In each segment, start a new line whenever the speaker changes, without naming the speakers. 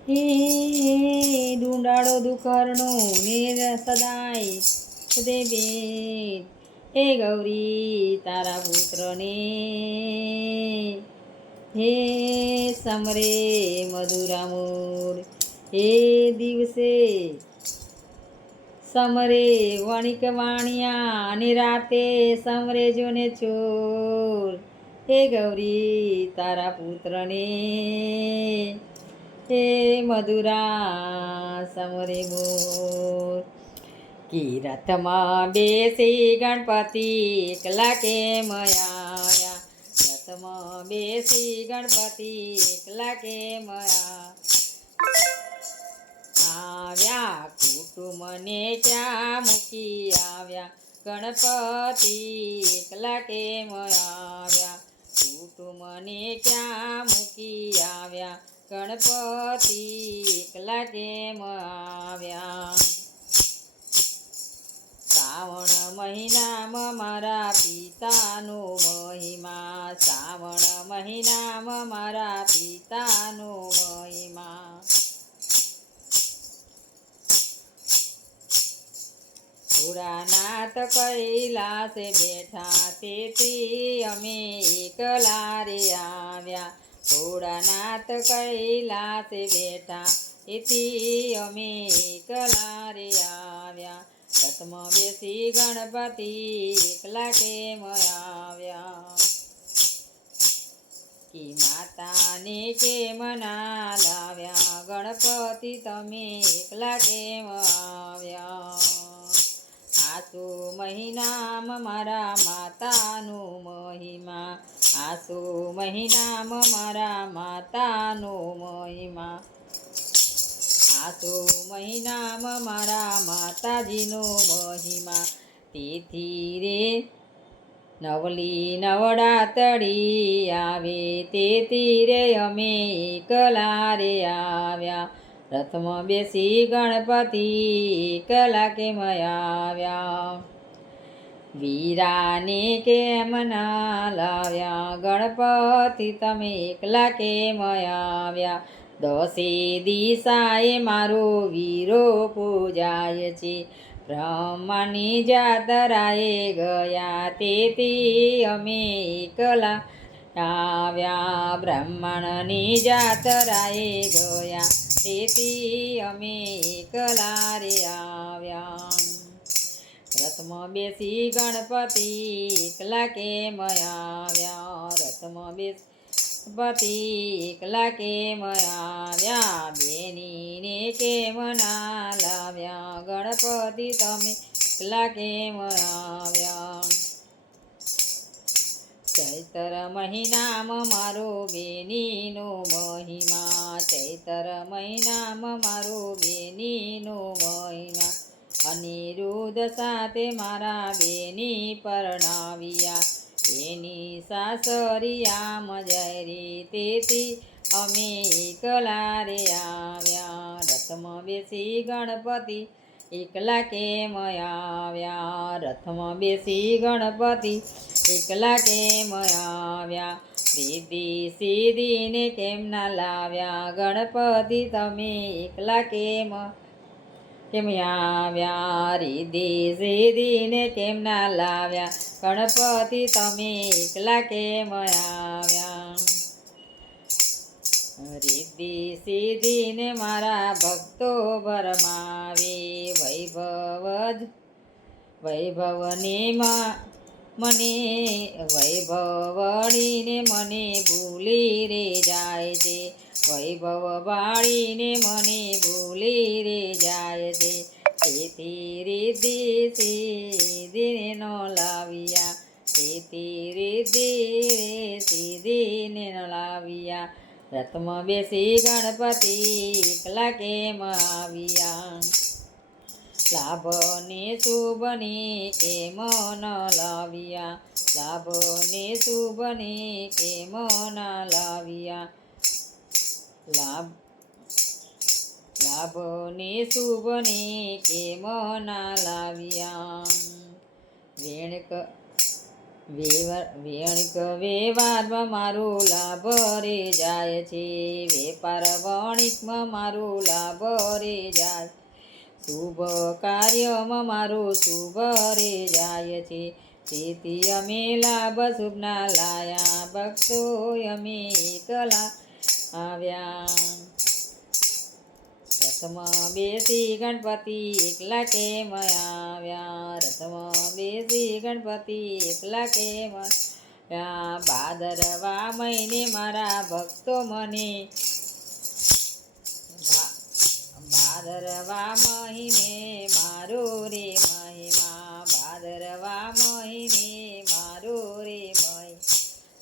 હે ડુંડાળો દુકરણો ને સદાય દેવે હે ગૌરી તારા પુત્રને હે સમરે મધુરામૂર હે દિવસે સમરે વણિક વાણિયા અને રાતે સમરે જોને ચોર હે ગૌરી તારા પુત્રને હે મધુરા સમરે બોલ કિરતમાં બેસી ગણપતિ એકલા કેમ આવ્યા રથમાં બેસી ગણપતિ એકલા કેમ મયા આવ્યા, કુટુંબને ક્યાં મૂકી આવ્યા? ગણપતિ એકલા કેમ આવ્યા? કુટુંબને ક્યાં મૂકી આવ્યા? ગણપતિ એકલા કેમ આવ્યા? શ્રાવણ મહિનામાં મારા પિતાનો મહિમા. શ્રાવણ મહિનામાં મારા પિતાનો મહિમા. ભોળાનાથ કૈલાસે બેઠા તેથી અમે એકલા રે આવ્યા. ભોળાનાથ કૈલાસ બેઠા, એથી અમે એકલા આવ્યા. રથમાં બેસી ગણપતિ એકલા કેમ આવ્યા? કે માતાને કેમ ના લાવ્યા? ગણપતિ તમે એકલા કેમ આવ્યા? આસો મહિનામ મારા માતાનો મહિમા. આસો મહિનામ મારા માતાનો મહિમા. આસો મહિનામ મારા માતાજીનો મહિમા. તેથી રે નવલી નવડાતળી આવે. તેથી રે અમે એકલા રે આવ્યા. રથમાં બેસી ગણપતિ કલાકે કેમ આવ્યા વીરાને કેમ ના લાવ્યા? ગણપતિ તમે એકલા કેમ આવ્યા દસે દિશાએ મારો વીરો પૂજાય છે. બ્રહ્માની જાતરાએ ગયા તેથી અમે એકલા આવ્યા. બ્રાહ્મણની જાતરાએ ગયા તેથી અમે એકલા રે આવ્યા. રથમાં બેસી ગણપતિ એકલા કેમ આવ્યા? રથમાં બેસી ગણપતિ એકલા કેમ આવ્યા? બેનીને કેમ ના લાવ્યા? ગણપતિ તમે એકલા કેમ આવ્યા? ચૈતર મહિનામાં મારો બેનીનો મહિમા. ચૈતર મહિનામાં મારો બેનીનો મહિમા. અનિરુદ્ધ સાથે મારા બેની પરણાવ્યા. એની સાસરિયા મજરી રીતેથી અમે એકલા રે આવ્યા. રથમાં બેસી ગણપતિ એકલા કેમ આવ્યા? રથમાં બેસી ગણપતિ. એકલા કેમ આવ્યા? રીધી સીધીને કેમ ના લાવ્યા? ગણપતિ, તમે એકલા કેમ કેમ આવ્યા? રીધી સીધીને કેમ ના લાવ્યા? ગણપતિ, તમે એકલા કેમ આવ્યા? રીધી સીધીને મારા ભક્તો ભરમાવે. વૈભવ જ વૈભવને મને વૈભવણીને મને ભૂલી રે જાય છે. વૈભવ વાળીને મને ભૂલી રે જાય છે. તેથી રીતિ સીધીને લાવ્યા. તેથી રીતિ સીધીને લાવ્યા. રથમાં બેસી ગણપતિ એકલા કેમ આવ્યા? લાભને શુભને એ મન લાવ્યા? લાભને શુભને એ મન લાવ્યા? લાભ, લાભને શુભને એ મન લાવ્યા? વેણક વેણક વેવારમાં મારું લાભ રે જાય છે. વેપાર વણિકમાં મારું લાભ રે જાય શુભ કાર્યમાં મારું શુભ રે જાય છે. તેથી અમે લાભ શુભના લાયા ભક્તો અમે એકલા આવ્યા. રથમાં બેસી ગણપતિ એકલા કેમ આવ્યા? રથમાં બેસી ગણપતિ એકલા કેમ આવ્યા? ભાદરવા મહિને મારા ભક્તો મને ભાદરવા મહિને, મારો રે મહિમા. ભાદરવા મહિને, મારો રે મહિ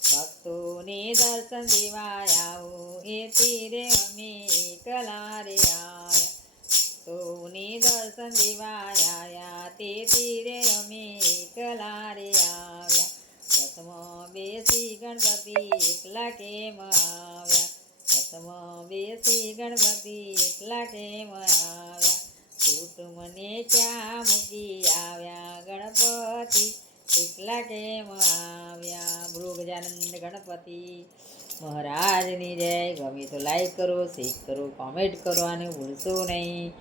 ભક્તોને દર્શન દેવા એ તીરે અમે એકલા રે આયા દર્શન દેવા તે તીરે અમે એકલા રે આવ્યા રથમાં બેસી ગણપતિ એકલા કેમ આવ્યા? રથમાં બેસી ગણપતિ એકલા કેમ આવ્યા કુટુંબને ક્યાં મૂકી આવ્યા ગણપતિ? એકલા કેમ આવ્યા મૃગજાનંદ ગજાનંદ ગણપતિ મહારાજની જય. ગમે તો લાઈક કરો શેર કરો કોમેન્ટ કરો અને ભૂલશો નહીં.